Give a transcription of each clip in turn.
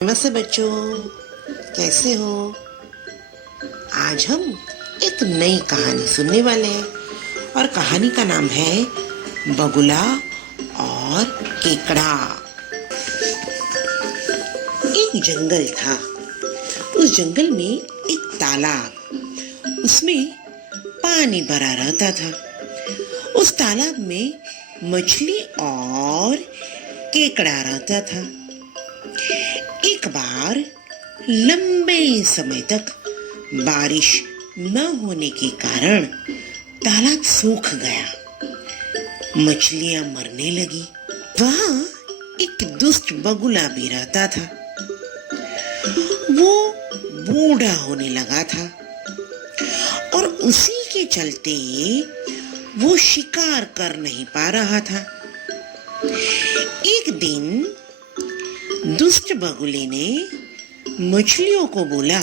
नमस्ते बच्चों, कैसे हो? आज हम एक नई कहानी सुनने वाले हैं और कहानी का नाम है बगुला और केकड़ा। एक जंगल था। उस जंगल में एक तालाब, उसमें पानी भरा रहता था। उस तालाब में मछली और केकड़ा रहता था। एक बार लंबे समय तक बारिश न होने के कारण तालाब सूख गया। मछलियां मरने लगी। वहां एक दुष्ट बगुला भी रहता था। वो बूढ़ा होने लगा था और उसी के चलते वो शिकार कर नहीं पा रहा था। एक दिन दुष्ट बगुले ने मछलियों को बोला,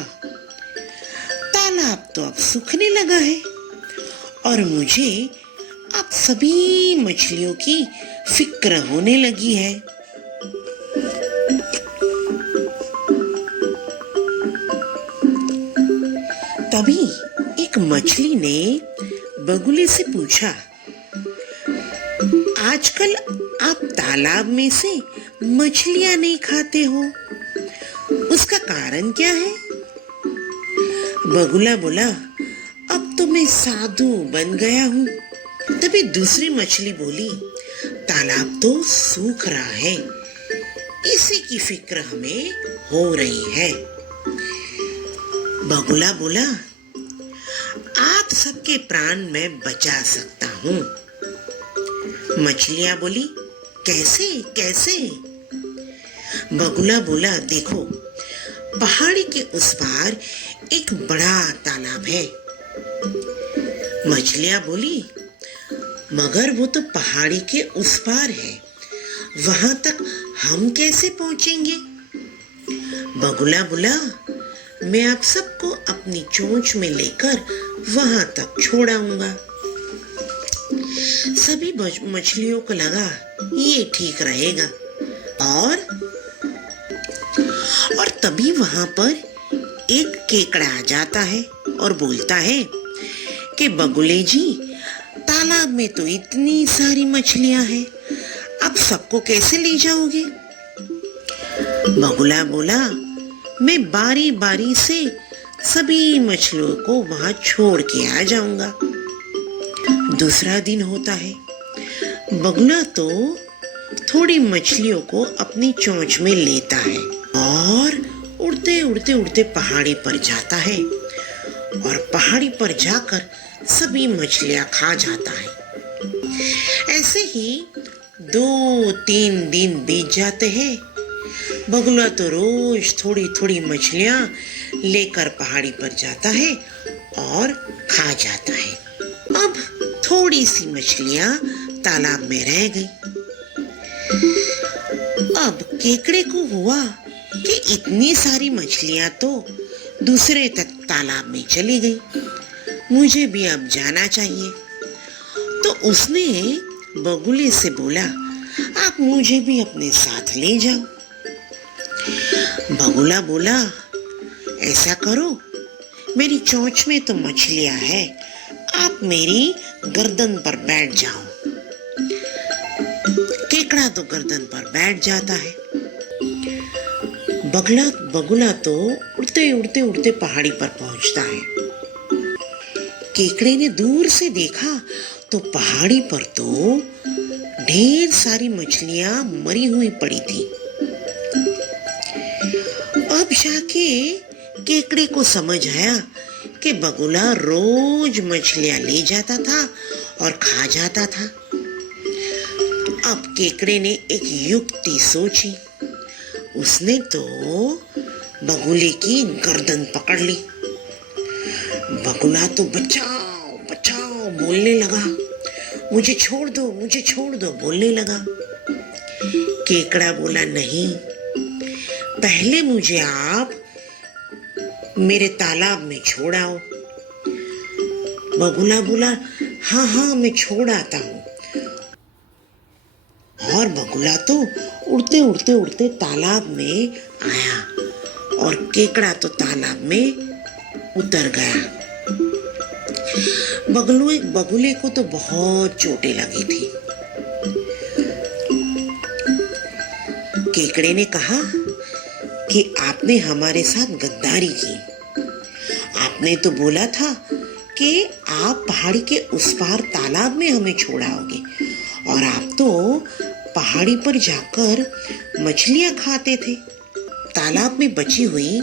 तालाब तो अब सूखने लगा है और मुझे अब सभी मछलियों की फिक्र होने लगी है। तभी एक मछली ने बगुले से पूछा, आजकल आप तालाब में से मछलियां नहीं खाते हो, उसका कारण क्या है? बगुला बोला, अब तो मैं साधु बन गया हूँ। तभी दूसरी मछली बोली, तालाब तो सूख रहा है, इसी की फिक्र हमें हो रही है। बगुला बोला, आप सबके प्राण मैं बचा सकता हूँ। मछलियां बोली, कैसे कैसे? बगुला बोला, देखो, पहाड़ी के उस पार एक बड़ा तालाब है। मछलियां बोली, मगर वो तो पहाड़ी के उस पार है, वहां तक हम कैसे पहुंचेंगे? बगुला बोला, मैं आप सबको अपनी चोंच में लेकर वहां तक छोड़ाऊंगा। सभी मछलियों को लगा ये ठीक रहेगा। और तभी वहां पर एक केकड़ा आ जाता है और बोलता है कि बगुले जी, तालाब में तो इतनी सारी मछलियां हैं, आप सबको कैसे ले जाओगे? बगुला बोला, मैं बारी बारी से सभी मछलियों को वहां छोड़ के आ जाऊंगा। दूसरा दिन होता है। बगुला तो थोड़ी मछलियों को अपनी चोंच में लेता है और उड़ते उड़ते उड़ते पहाड़ी पर जाता है और पहाड़ी पर जाकर सभी मछलियां खा जाता है। ऐसे ही 2-3 दिन बीत जाते हैं। बगुला तो रोज थोड़ी थोड़ी मछलियां लेकर पहाड़ी पर जाता है और खा जाता है। अब थोड़ी सी मछलियां तालाब में रह गई। अब केकड़े को हुआ कि इतनी सारी मछलियां तो दूसरे तक तालाब में चली गई, मुझे भी अब जाना चाहिए। तो उसने बगुले से बोला, आप मुझे भी अपने साथ ले जाओ। बगुला बोला, ऐसा करो, मेरी चोंच में तो मछलियां है, आप मेरी गर्दन पर बैठ जाओ। केकड़ा तो गर्दन पर बैठ जाता है। बगुला तो उड़ते उड़ते उड़ते पहाड़ी पर पहुंचता है। केकड़े ने दूर से देखा तो पहाड़ी पर तो ढेर सारी मछलियां मरी हुई पड़ी थी। अब जाके केकड़े को समझ आया कि बगुला रोज मछलियां ले जाता था और खा जाता था। अब केकड़े ने एक युक्ति सोची। उसने तो बगुले की गर्दन पकड़ ली। बगुला तो बचाओ बचाओ बोलने लगा, मुझे छोड़ दो बोलने लगा। केकड़ा बोला, नहीं, पहले मुझे आप मेरे तालाब में छोड़ आओ। बगुला बोला, हाँ हाँ मैं छोड़ आता हूँ। और बगुला तो उड़ते उड़ते उड़ते तालाब में आया और केकड़ा तो तालाब में उतर गया। बगुले को तो बहुत चोटें लगी थी। केकड़े ने कहा कि आपने हमारे साथ गद्दारी की। आपने तो बोला था कि आप पहाड़ी के उस पार तालाब में हमें छोड़ाओगे, और आप तो पहाड़ी पर जाकर मछलियां खाते थे। तालाब में बची हुई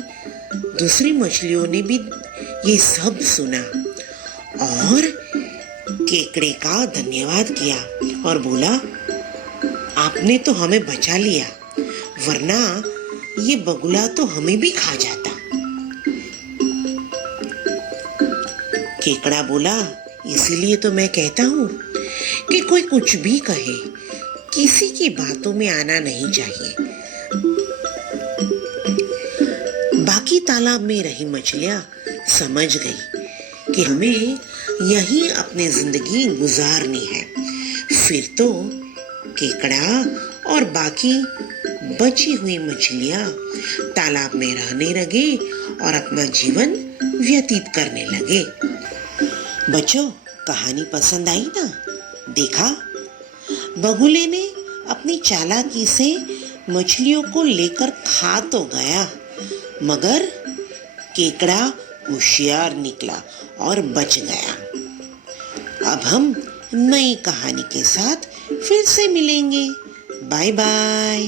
दूसरी मछलियों ने भी ये सब सुना और केकड़े का धन्यवाद किया और बोला, आपने तो हमें बचा लिया, वरना ये बगुला तो हमें भी खा जाता। केकड़ा बोला, इसीलिए तो मैं कहता हूँ कि कोई कुछ भी कहे, किसी की बातों में आना नहीं चाहिए। बाकी तालाब में रही मछलियां समझ गई कि हमें यहीं अपनी जिंदगी गुजारनी है। फिर तो केकड़ा और बाकी बची हुई मछलियां तालाब में रहने लगे और अपना जीवन व्यतीत करने लगे। बच्चों, कहानी पसंद आई ना? देखा, बगुले ने अपनी चालाकी से मछलियों को लेकर खा तो गया, मगर केकड़ा होशियार निकला और बच गया। अब हम नई कहानी के साथ फिर से मिलेंगे। Bye bye.